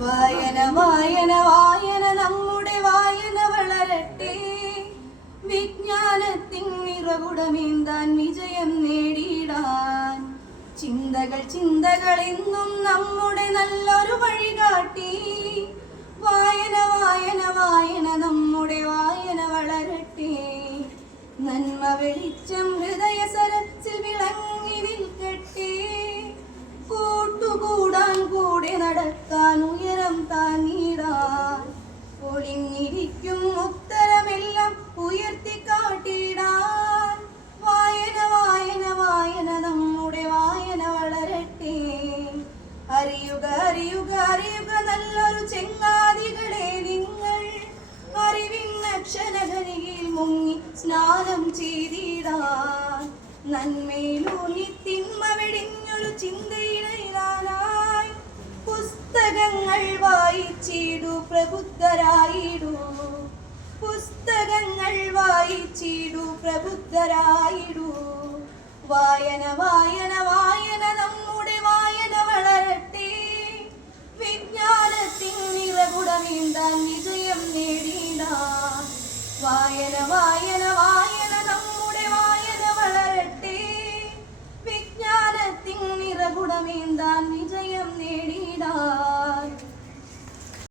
വായന വായന വായന നമ്മുടെ വായന വളരട്ടെ, വിജ്ഞാനത്തിൻ നിറകുടമേന്താൻ വിജയം നേടിയിടാൻ. ചിന്തകൾ ചിന്തകൾ എന്നും നമ്മുടെ നല്ലൊരു വഴികാട്ടി. വായന വായന വായന നമ്മുടെ വായന വളരട്ടെ, നന്മ വെളിച്ചം ഹൃദയ സരസിൽ വിളങ്ങി നിൽക്കട്ടെ. കൂട്ടുകൂടാൻ കൂടെ നടക്കാൻ ഉയരം താങ്ങിടാൻ, ഒളിഞ്ഞിരിക്കും ഉത്തരമെല്ലാം ഉയർത്തി കാട്ടിടാൻ. വായന വായന വായന നമ്മുടെ വായന വളരട്ടെ. അറിയുക അറിയുക അറിയുക നല്ലൊരു ചെങ്ങാതികളെ നിങ്ങൾ, അറിവിന്നക്ഷരഖനിയിൽ മുങ്ങി സ്നാനം ചെയ്തിടാൻ. നന്മയിലൂന്നി തിന്മ വെടിഞ്ഞൊരു ചിന്തയിടാനായി പുസ്തകങ്ങൾ വായിച്ചിടൂ, പ്രബുദ്ധരായിടൂ. പുസ്തകങ്ങൾ വായിച്ചിടൂ, പ്രബുദ്ധരായിടൂ. വായന വായന വായന നമ്മുടെ വായന വളരട്ടെ, വിജ്ഞാനത്തിൻ നിറകുടമേന്താൻ വിജയം നേടിടാൻ. വായന വായന വായന